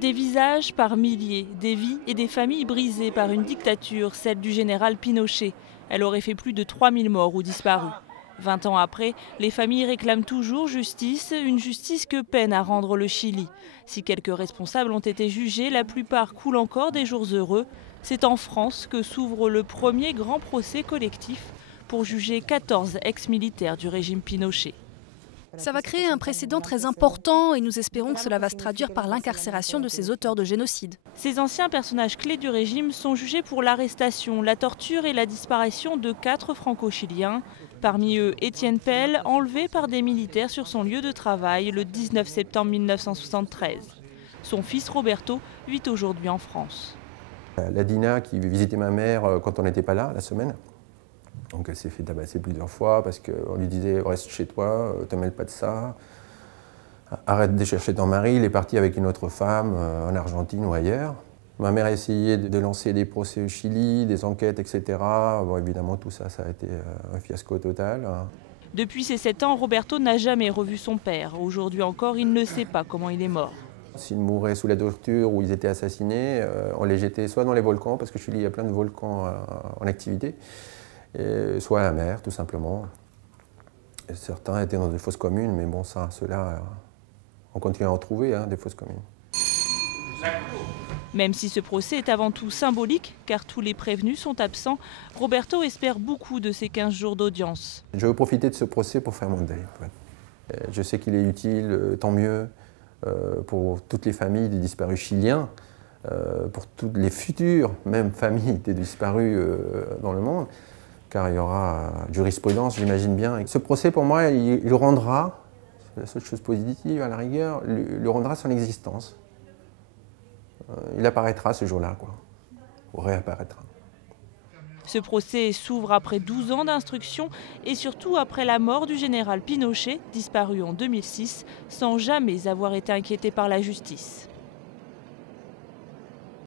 Des visages par milliers, des vies et des familles brisées par une dictature, celle du général Pinochet. Elle aurait fait plus de 3000 morts ou disparus. 20 ans après, les familles réclament toujours justice, une justice que peine à rendre le Chili. Si quelques responsables ont été jugés, la plupart coulent encore des jours heureux. C'est en France que s'ouvre le premier grand procès collectif pour juger 14 ex-militaires du régime Pinochet. Ça va créer un précédent très important et nous espérons que cela va se traduire par l'incarcération de ces auteurs de génocide. Ces anciens personnages clés du régime sont jugés pour l'arrestation, la torture et la disparition de 4 franco-chiliens. Parmi eux, Étienne Pell, enlevé par des militaires sur son lieu de travail le 19 septembre 1973. Son fils Roberto vit aujourd'hui en France. La Dina qui visitait ma mère quand on n'était pas là, la semaine. Donc elle s'est fait tabasser plusieurs fois parce qu'on lui disait « reste chez toi, ne te mêle pas de ça, arrête de chercher ton mari, il est parti avec une autre femme en Argentine ou ailleurs ». Ma mère a essayé de lancer des procès au Chili, des enquêtes, etc. Bon, évidemment, tout ça, ça a été un fiasco total. Depuis ses 7 ans, Roberto n'a jamais revu son père. Aujourd'hui encore, il ne sait pas comment il est mort. S'ils mouraient sous la torture ou ils étaient assassinés, on les jetait soit dans les volcans, parce que Chili, il y a plein de volcans en activité, et soit à la mer, tout simplement. Et certains étaient dans des fosses communes, mais bon, ça, ceux-là, on continue à en trouver, des fosses communes. Même si ce procès est avant tout symbolique, car tous les prévenus sont absents, Roberto espère beaucoup de ces 15 jours d'audience. Je veux profiter de ce procès pour faire mon deuil. Je sais qu'il est utile, tant mieux, pour toutes les familles des disparus chiliens, pour toutes les futures, même familles des disparus dans le monde, car il y aura jurisprudence, j'imagine bien. Et ce procès, pour moi, il rendra, c'est la seule chose positive à la rigueur, il rendra son existence. Il apparaîtra ce jour-là, quoi, ou réapparaîtra. Ce procès s'ouvre après 12 ans d'instruction et surtout après la mort du général Pinochet, disparu en 2006, sans jamais avoir été inquiété par la justice.